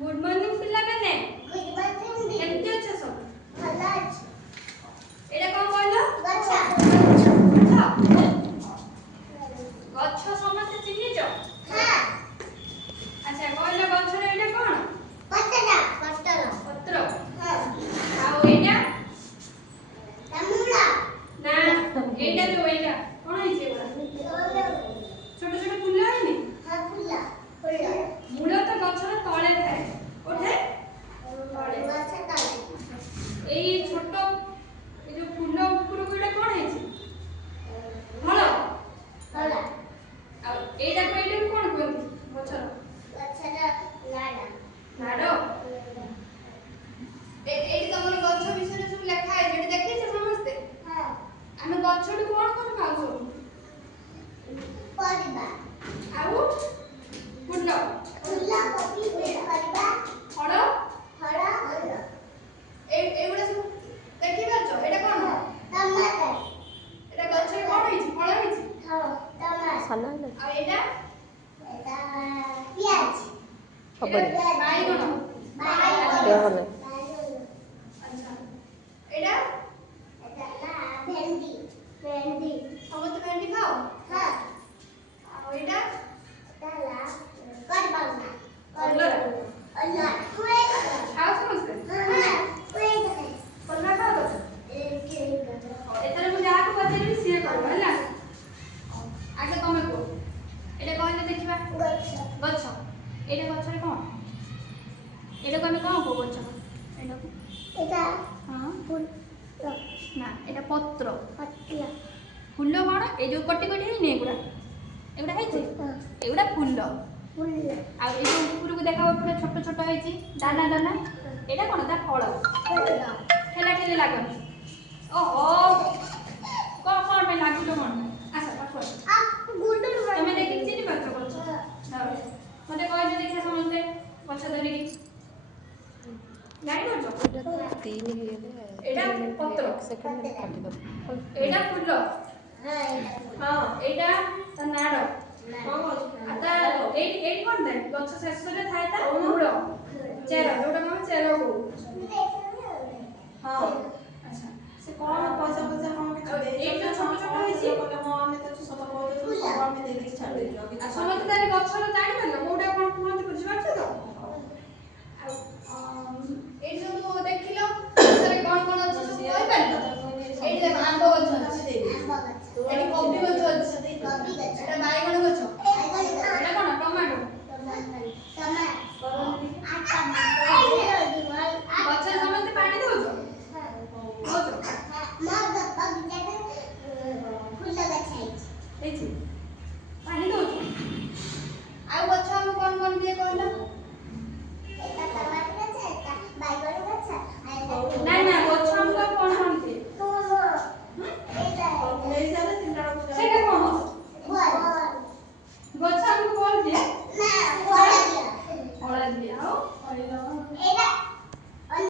good morning पिला मैंने good morning केमती अच्छे सब भला अछि एटा कोन कहलो गच्छा गच्छ समस्त चिन्हि छ हां अच्छा कहलो गच्छ रे एटा कोन पत्र हां आउ एटा तमुला ना एटा जो एटा कोन है छै एटा छोटे छोटे फूल है हां फुला मूल तो गछर तळे थाए ओठे तळे गच्छा तले एई छोट ए जो फूल ऊपर को एटा कोन है छै फल फला आ एटा को एटा कोन कहନ୍ତି गछर गच्छा लाडा नाडो एटी तमर गछ विषय सब लेखा है जेटी देखि छ समझते हां हम गछडू कोन कोन खाउ सब परिबा आउ फूल फुला कॉफी परिबा फल फला एगुडा सब देखि पाछो एटा कोन टमाटर एटा गछरे कोन है छै फल है छै हां टमाटर साना आ एटा एटा प्याज खबर बाईगण देहले अच्छा एटा एटा भेंडी समस्त भेंडी खाओ हां आ एटा ताला करबाना कलर अल्लाह कोई खाओ समस्त हां कोई कलर खाओ एतरे मु जाको बतेली सिए करबो हला आगे तमे को एटा कहले देखिबा गछ एटा गछरे कोन एटा को हम कोन को गछ एटा को एटा हां फूल ना एटा पत्र पत्तिया फूल कोन ए जो कटी कटी है ने एगुडा एगुडा है छै एगुडा फूल फूल आ ए जो ऊपर को देखाबो पूरा छोट छोट है छै दाना दाना एटा कोन ता फल खेला खेले लागन ओहो कोन में लागु तो मन आसा पाछो आ गुंडर तमे देखि चिनि पाछो गछ मते कहि जे देखिया समझते गछ धरि गाई करछो तीन हेले एटा पत्र सेकंड में काटी दो एटा फूल हां हां एटा त नाड़ आता ए कोन दे गछ शेष रे थाए ता मूळ चेर जोटा हम चेर को हां अच्छा से कौन पैसा पैसा हम के दे ए जो छोट छोट होई छी बोले हां हमें तो सब बहुत सब हमें दे दे छाड़ दे आ समझ तारी गछ रो जानि परलो